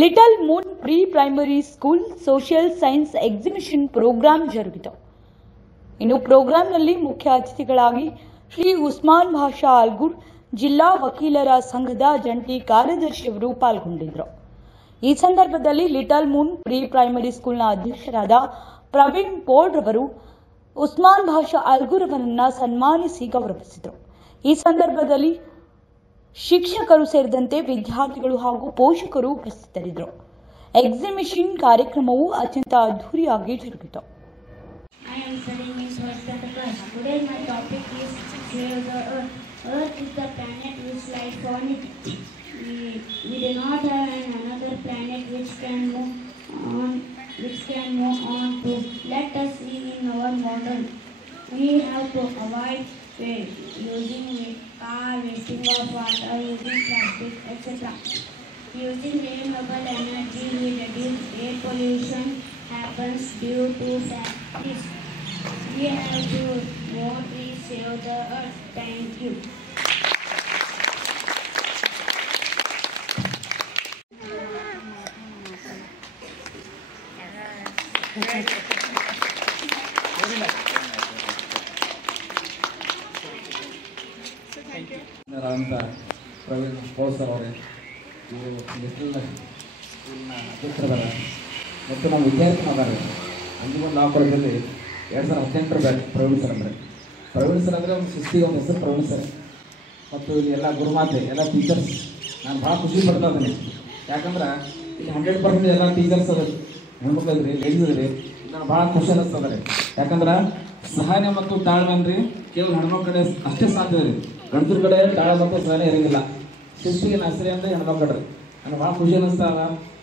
Little moon pre primary school social science exhibition program ಜರುಗಿತು. ಇನ್ನು ಪ್ರೋಗ್ರಾಂನಲ್ಲಿ ಮುಖ್ಯ ಅತಿಥಿಗಳಾಗಿ ಶ್ರೀ ಉಸ್ಮಾನ್ ಭಾಷಾ ಅಲ್ಗೂರ್ ಜಿಲ್ಲಾ ವಕೀಲರ ಸಂಘದ ಜಂಟಿ ಕಾರ್ಯದರ್ಶಿಯವರು ಪಾಲ್ಗೊಂಡಿದ್ದರು. ಈ ಸಂದರ್ಭದಲ್ಲಿ ಲಿಟಲ್ ಮೂನ್ ಪ್ರೀ ಪ್ರೈಮರಿ ಸ್ಕೂಲ್ನ ಅಧ್ಯಕ್ಷರಾದ ಪ್ರವೀಣ್ ಪೋಡ್ ರವರು ಉಸ್ಮಾನ್ ಭಾಷಾ ಅಲ್ಗೂರ್ ಅವರನ್ನು ಸನ್ಮಾನಿಸಿ ಗೌರವಿಸಿದರು. ಈ ಸಂದರ್ಭದಲ್ಲಿ ಶಿಕ್ಷಕರು ಸೇರಿದಂತೆ ವಿದ್ಯಾರ್ಥಿಗಳು ಹಾಗೂ ಪೋಷಕರು ಉಪಸ್ಥಿತರಿದ್ದರು. ಎಕ್ಸಿಬಿಷನ್ ಕಾರ್ಯಕ್ರಮವು ಅತ್ಯಂತ ಅದ್ದೂರಿಯಾಗಿ ಜರುಗಿತು. I am studying in first class. Today my topic is Save the Earth. Earth is the planet which lies on it. We do not have another planet which can move on to. Let us see in our model. We have to avoid using car, wasting of water, using plastic, etc. Using renewable energy, we reduce air pollution happens due to factories. We have to more trees, save the earth. Thank you. Praveen ಪೋಸರ್ ಅವರೇ, ಇವರು little ಸ್ಕೂಲ್ನ ಅಧ್ಯಕ್ಷರಾದ ಮತ್ತು ನಮ್ಮ ವಿದ್ಯಾರ್ಥಿ ಅದಾರೆ. ಅಂಜುಮನ್ ಲಾ ಕಾಲೇಜಲ್ಲಿ 2018 batch Praveen sir ಅಂದರೆ ಒಂದು ಶಿಸ್ತಿಗೆ ಒಂದು ಹೆಸರು ಪ್ರವೀಣ್ ಸರ್. ಮತ್ತು ಇಲ್ಲಿ ಎಲ್ಲ ಗುರುಮಾತೆ ಎಲ್ಲ ಟೀಚರ್ಸ್, ನಾನು ಭಾಳ ಖುಷಿ ಪಡ್ತಾ ಇದ್ದೀನಿ. ಯಾಕಂದ್ರೆ ಇಲ್ಲಿ 100% ಎಲ್ಲ ಟೀಚರ್ಸ್ ಅದ ಹೆಣ್ಮಕ್ಳು ಇದ್ರಿ, ಲೇಡೀಸ್ ಇದ್ರಿ. ನಾನು ಭಾಳ ಖುಷಿ ಅನ್ನಿಸ್ತದೆ. ಯಾಕಂದ್ರೆ ಸಹನೆ ಮತ್ತು ತಾಳ್ಮೆ ಅಂದ್ರಿ ಕೇವಲ ಹೆಣ್ಮಕ್ಳ ಕಡೆ ಅಷ್ಟೇ ಸಾಧ್ಯ ರೀ. ಗಂಡಸ್ರ ಕಡೆ ತಾಳ ಮತ್ತು ಸಹನೆ ಇರೋಂಗಿಲ್ಲ. ಶಿಸ್ತಿಗೆ ನರ್ಸರಿ ಅಂದರೆ ಹೆಣ್ಮಕ್ಳು ನನಗೆ ಭಾಳ ಖುಷಿ ಅನ್ನಿಸ್ತಾವ.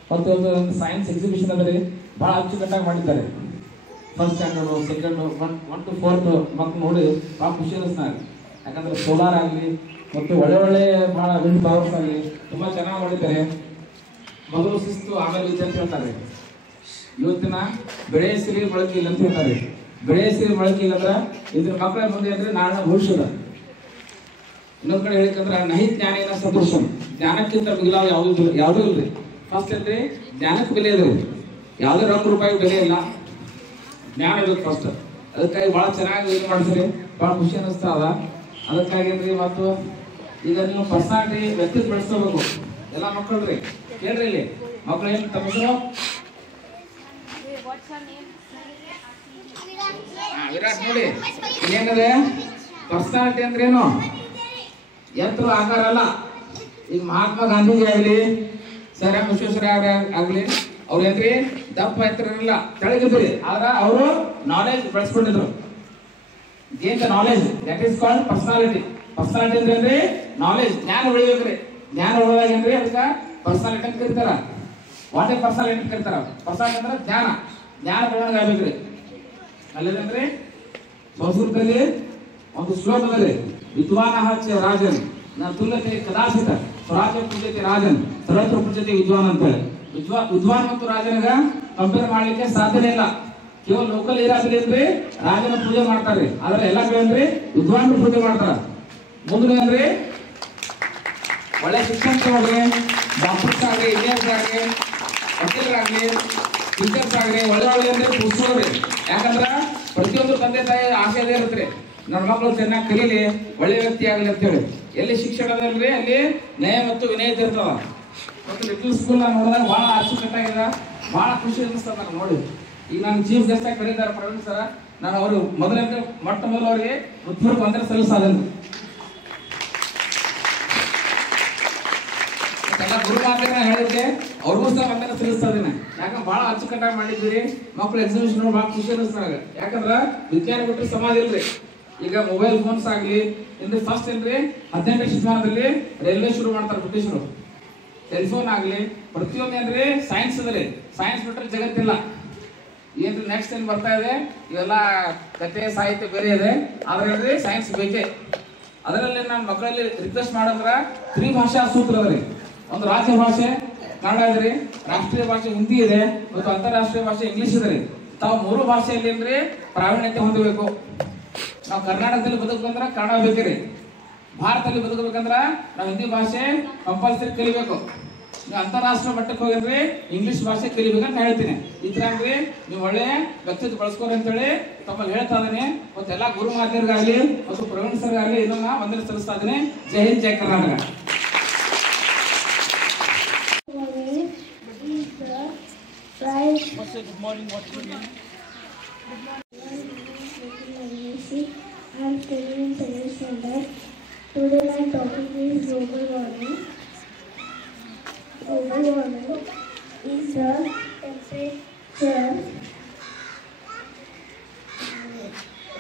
ಮತ್ತು ಒಂದು ಸೈನ್ಸ್ ಎಕ್ಸಿಬಿಷನ್ ಅದ ರೀ, ಭಾಳ ಅಚ್ಚುಕಟ್ಟಾಗಿ ಮಾಡಿದ್ದಾರೆ. First standard, second, 1 to 4th ಮಕ್ಕಳು ನೋಡಿ ಭಾಳ ಖುಷಿ ಅನ್ನಿಸ್ತಾರೆ. ಯಾಕಂದರೆ ಸೋಲಾರ್ ಆಗಲಿ ಮತ್ತು ಒಳ್ಳೆ ಭಾಳ ವಿಂಡ್ ಪವರ್ಸ್ ಆಗಲಿ ತುಂಬ ಚೆನ್ನಾಗಿ ಮಾಡಿದ್ದಾರೆ. ಮೊದಲು ಶಿಸ್ತು ಆಮೇಲೆ ಇದೆ ಅಂತ ಹೇಳ್ತಾರೆ. ಇವತ್ತಿನ ಬೆಳೆ ಸಿರಿ ಮೊಳಕೆ ಇಲ್ಲ ಅಂತ ಹೇಳ್ತಾರೆ. ಬೆಳೆ ಸಿರಿ ಮೊಳಕೆ ಇಲ್ಲ ಅಂದ್ರೆ ಇದ್ರ ಮಕ್ಕಳ ಮುಂದೆ ಅಂದರೆ ನಾಳೆ ಭವಿಷ್ಯದ. ಇನ್ನೊಂದು ಕಡೆ ಹೇಳಿಕಂದ್ರೆ ನಹಿ ಜ್ಞಾನೇನ ಸದೃಶಂ, ಜ್ಞಾನಕ್ಕಿಂತ ಮಿಗಿಲಾವ ಯಾವುದೂ ಇಲ್ರಿ. ಫಸ್ಟ್ ಅಂದ್ರೆ ಜ್ಞಾನಕ್ಕೆ ಬೆಲೆ ಇದೆ. ಯಾವುದೇ ₹1 ಬೆಲೆ ಇಲ್ಲ, ಜ್ಞಾನ ಇರೋದು ಫಸ್ಟ್. ಅದಕ್ಕಾಗಿ ಭಾಳ ಚೆನ್ನಾಗಿ ಇದು ಮಾಡಿಸ್ರಿ, ಭಾಳ ಖುಷಿ ಅನ್ನಿಸ್ತಾ ಅದ. ಅದಕ್ಕಾಗಿ ಮತ್ತು ಈಗ ನೀವು ಪರ್ಸನಾಲಿಟಿ ವ್ಯಕ್ತಿತ್ವ ಬೆಳೆಸ್ಕೋಬೇಕು ಎಲ್ಲ ಮಕ್ಕಳು ರೀ. ಹೇಳ್ರಿ ಇಲ್ಲಿ ಮಕ್ಕಳು ಏನು ತಮ್ಮ ಹೆಸರು? ವಿರಾಟ್ ನೋಡಿ ಏನದೆ ಪರ್ಸನಾಲಿಟಿ ಅಂದ್ರೆ ಏನು? ಎತ್ತರ ಆಕಾರ ಅಲ್ಲ. ಈಗ ಮಹಾತ್ಮ ಗಾಂಧೀಜಿ ಆಗಲಿ, ಸರ್ ಎಂ ವಿಶ್ವೇಶ್ವರಯ್ಯ ಆಗಲಿ, ಅವ್ರು ಏನ್ರಿ ದಪ್ಪ ಎತ್ತರ ಇರಲಿಲ್ಲ, ತೆಳಗಿದ್ರಿ. ಆದ್ರೆ ಅವರು ನಾಲೆಜ್ ಬೆಳೆಸ್ಕೊಂಡಿದ್ರು. Gain the knowledge, that is called personality. Personality ಅಂದ್ರೆ ಏನ್ರಿ? ನಾಲೆಜ್, ಜ್ಞಾನ ಬೆಳಿಬೇಕ್ರಿ. ಜ್ಞಾನ ಬೆಳೆದಾಗ ಏನ್ರಿ ಅದಕ್ಕೆ ಪರ್ಸನಾಲಿಟಿ ಅಂತ ಕರಿತಾರ. ವಾಟ್ ಏ ಪರ್ಸನಾಲಿಟಿ ಅಂತ ಕರಿತಾರ. ಪರ್ಸನಾಲಿಟಿ ಅಂದ್ರೆ ಜ್ಞಾನ ಬೆಳವಣಿಗೆ ಆಗ್ಬೇಕ್ರಿ. ಅಲ್ಲೇನ್ರಿ ಸಂಸ್ಕೃತದಲ್ಲಿ ಒಂದು ಶ್ಲೋಕ ಅದ ರೀ, ವಿದ್ವಾನಃ ಚ ರಾಜನ್ ನ ತುಲ್ಯತೆ ಕದಾಚಿತ ಸ್ವರಾಜ್ಯ ಪೂಜ್ಯತೆ ರಾಜನ್ ಸರ್ವತ್ರ ಪೂಜ್ಯತೆ ವಿದ್ವಾನ್ ಅಂತ ಹೇಳಿ. ವಿದ್ವಾನ್ ಮತ್ತು ರಾಜನಿಗ ಕಂಪೇರ್ ಮಾಡ್ಲಿಕ್ಕೆ ಸಾಧ್ಯನೇ ಇಲ್ಲ. ಕೇವಲ ಲೋಕಲ್ ಏರಿಯಾದಲ್ಲಿ ಅಂದ್ರೆ ರಾಜನ ಪೂಜೆ ಮಾಡ್ತಾರೆ, ಆದ್ರೆ ಎಲ್ಲ ಕಡೆ ಅಂದ್ರೆ ವಿದ್ವಾನ್ ಪೂಜೆ ಮಾಡ್ತಾರ. ಮುಂದೆ ಅಂದ್ರೆ ಒಳ್ಳೆ ಶಿಕ್ಷಣ ತಗೊಳ್ರಿ, ಡಾಕ್ಟರ್ಸ್ ಆಗ್ರಿ, ಇಂಜಿನಿಯರ್ಸ್ ಆಗ್ರಿ, ವಕೀಲರಾಗ್ಲಿ, ಟೀಚರ್ಸ್ ಆಗ್ರಿ, ಒಳ್ಳೆ ಅಂದ್ರೆ ಪುಸ್ತಕರಿ. ಯಾಕಂದ್ರ ಪ್ರತಿಯೊಂದು ತಂದೆ ತಾಯಿ ಆಸೆ ಅದೇ ಇರುತ್ತೆ, ನನ್ನ ಮಕ್ಕಳು ಚೆನ್ನಾಗಿ ಕಲೀಲಿ, ಒಳ್ಳೆ ವ್ಯಕ್ತಿ ಆಗಲಿ ಅಂತೇಳಿ. ಎಲ್ಲಿ ಶಿಕ್ಷಣದಲ್ಲಿ ಅಲ್ಲಿ ನ್ಯಾಯ ಮತ್ತು ವಿನಯತೆ ಇರ್ತದ. ಮತ್ತು ಲಿಟಲ್ ಸ್ಕೂಲ್ ನೋಡಿದಾಗ ಭಾಳ ಅಚ್ಚುಕಟ್ಟಾಗಿದೆ, ಭಾಳ ಖುಷಿ ಅನ್ನಿಸ್ತದ ನನಗೆ ನೋಡಿ. ಈಗ ನಾನು ಚೀಫ್ ಗೆಸ್ಟ್ ಆಗಿ ಕರೀತಾರೆ ಪ್ರವೀಣ್ ಸರ. ನಾನು ಅವರು ಮೊದಲ ಅವರಿಗೆ ಹೃತ್ಪೂರ್ವಕ ವಂದನೆ ಸಲ್ಲಿಸಾದನು. ಎಲ್ಲ ಗುರುಮಾತೆನ ಹೇಳಿದ್ದೆ, ಅವ್ರಿಗೂ ಸಹ ವಂದನೆ ಸಲ್ಲಿಸ್ತಾ ಇದ್ದೇನೆ. ಯಾಕಂದ್ರೆ ಭಾಳ ಅಚ್ಚುಕಟ್ಟಾಗಿ ಮಾಡಿದ್ದೀರಿ. ಮಕ್ಕಳು ಎಕ್ಸಿಬಿಷನ್ ನೋಡಿ ಭಾಳ ಖುಷಿ ಅನ್ನಿಸ್ತಾರೆ. ಯಾಕಂದ್ರೆ ವಿಜ್ಞಾನ ಬಿಟ್ಟರೆ ಸಮಾಜ ಇಲ್ರಿ. ಈಗ ಮೊಬೈಲ್ ಫೋನ್ಸ್ ಆಗಲಿ ಅಂದ್ರೆ ಫಸ್ಟ್ ಏನ್ರಿ 18ನೇ ಶತಮಾನದಲ್ಲಿ ರೈಲ್ವೆ ಶುರು ಮಾಡ್ತಾರೆ ಬ್ರಿಟಿಷರು. ಟೆಲಿಫೋನ್ ಆಗಲಿ ಪ್ರತಿಯೊಂದು ಏನ್ರಿ ಸೈನ್ಸ್ ಅದ್ರಿ. ಸೈನ್ಸ್ ಬಿಟ್ಟರೆ ಜಗತ್ತಿಲ್ಲ. ಏನ್ರಿ ನೆಕ್ಸ್ಟ್ ಏನ್ ಬರ್ತಾ ಇದೆ ಇವೆಲ್ಲ ಕಥೆ ಸಾಹಿತ್ಯ ಬೇರೆ ಇದೆ, ಆದ್ರೆ ಏನ್ರಿ ಸೈನ್ಸ್ ಬೇಕೇ. ಅದರಲ್ಲಿ ನಾನು ಮಕ್ಕಳಲ್ಲಿ ರಿಕ್ವೆಸ್ಟ್ ಮಾಡೋದ್ರ 3 ಭಾಷಾ ಸೂತ್ರ ಅದ್ರಿ. ಒಂದು ರಾಜ್ಯ ಭಾಷೆ ಕನ್ನಡ ಇದ್ರಿ, ರಾಷ್ಟ್ರೀಯ ಭಾಷೆ ಹಿಂದಿ ಇದೆ ಮತ್ತು ಅಂತಾರಾಷ್ಟ್ರೀಯ ಭಾಷೆ ಇಂಗ್ಲಿಷ್ ಇದೆ ರೀ. ತಾವು 3 ಭಾಷೆಯಲ್ಲಿ ಏನ್ರಿ ಪ್ರಾವೀಣ್ಯತೆ ಹೊಂದಬೇಕು. ನಾವು ಕರ್ನಾಟಕದಲ್ಲಿ ಬದುಕಬೇಕಂದ್ರೆ ಕನ್ನಡ ಬೇಕ್ರಿ. ಭಾರತದಲ್ಲಿ ಬದುಕಬೇಕಂದ್ರೆ ನಾವು ಹಿಂದಿ ಭಾಷೆ ಕಂಪಲ್ಸರಿ ಕಲಿಬೇಕು. ಅಂತಾರಾಷ್ಟ್ರೀಯ ಮಟ್ಟಕ್ಕೆ ಹೋಗಿದ್ರೆ ಇಂಗ್ಲಿಷ್ ಭಾಷೆ ಕಲಿಬೇಕಂತ ಹೇಳ್ತೀನಿ. ಈ ತರ ಅಂದ್ರೆ ನೀವು ಒಳ್ಳೆ ವ್ಯಕ್ತಿತ್ವ ಬಳಸ್ಕೋರಿ ಅಂತೇಳಿ ತಮ್ಮಲ್ಲಿ ಹೇಳ್ತಾ ಇದ್ದೀನಿ. ಮತ್ತು ಎಲ್ಲ ಗುರು ಮಾತೆಯರಿಗಾಗಲಿ ಮತ್ತು ಪ್ರವೀಣ್ ಸರ್ಗಾಗಲಿ ಇದನ್ನ ವಂದನೆ ಸಲ್ಲಿಸ್ತಾ ಇದ್ದೀನಿ. ಜೈ ಹಿಂದ್, ಜೈ Karnataka. Good morning. What is your name? I am studying in 7th standard. Today my topic is global warming. Global warming is the temperature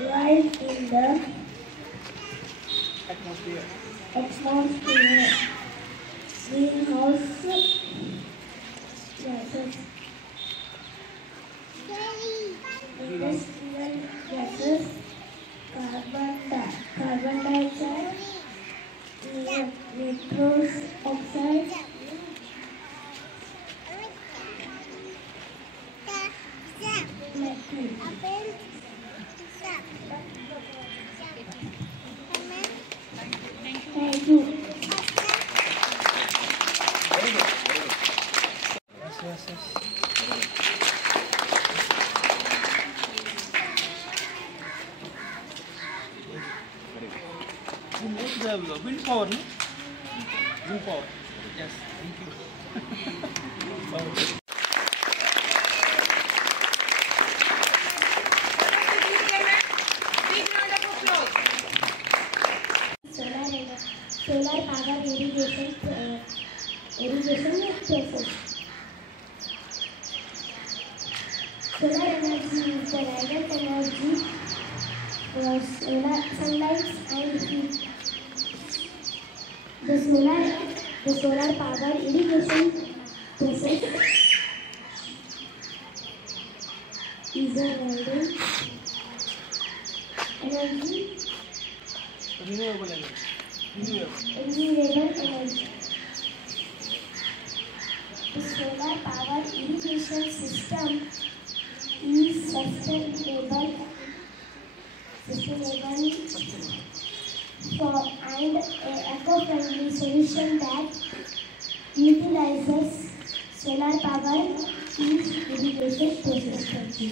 rise in the atmosphere. Greenhouse gases. Industrial gases, carbon dioxide, nitrous oxide, methane. Thank you. The wind power, no? Wind power. Yes, thank you. Solar power irrigation process. Solar energy is the direct energy sunlight and heat. The solar power irrigation process is a renewable energy. The solar power irrigation system is sustainable and an eco-friendly solution that utilizes solar power in irrigation process. Thank you.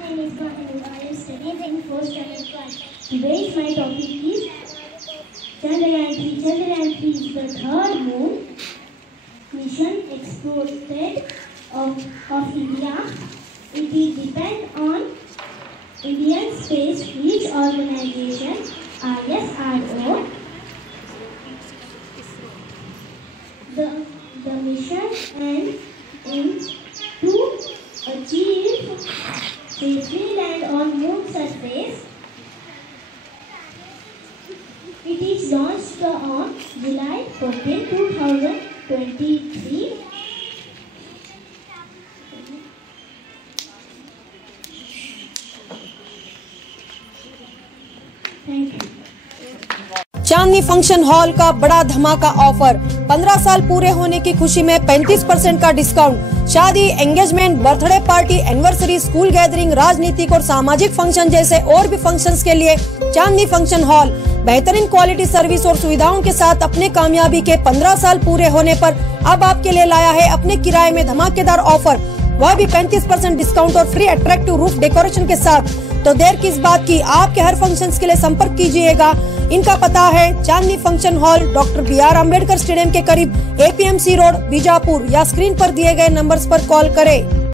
My name is Gaurav. I am studying in 4th standard class. Today's my topic is Chandrayaan 3. Chandrayaan 3 is the third moon mission exported of India. It will depend on Indian Space Research Organization ISRO. The mission aims to achieve safely land on moon surface. It is launched on July 14, 2023. Thank you. Chandni function hall का बड़ा धमाका offer, 15 साल पूरे होने की खुशी में 35% का डिस्काउंट। शादी, engagement, birthday party, anniversary, school gathering, राजनीतिक और सामाजिक फंक्शन जैसे और भी फंक्शंस के लिए चांदनी फंक्शन हॉल बेहतरीन क्वालिटी सर्विस और सुविधाओं के साथ अपने कामयाबी के 15 साल पूरे होने पर अब आपके लिए लाया है अपने किराए में धमाकेदार ऑफर, वह भी 35% डिस्काउंट और फ्री अट्रैक्टिव रूफ डेकोरेशन के साथ। तो देर किस बात की, आपके हर फंक्शंस के लिए संपर्क कीजिएगा। इनका पता है Chandni function hall, doctor BR Ambedkar stadium के करीब, APMC रोड, बीजापुर, या स्क्रीन पर दिए गए नंबर्स पर कॉल करें।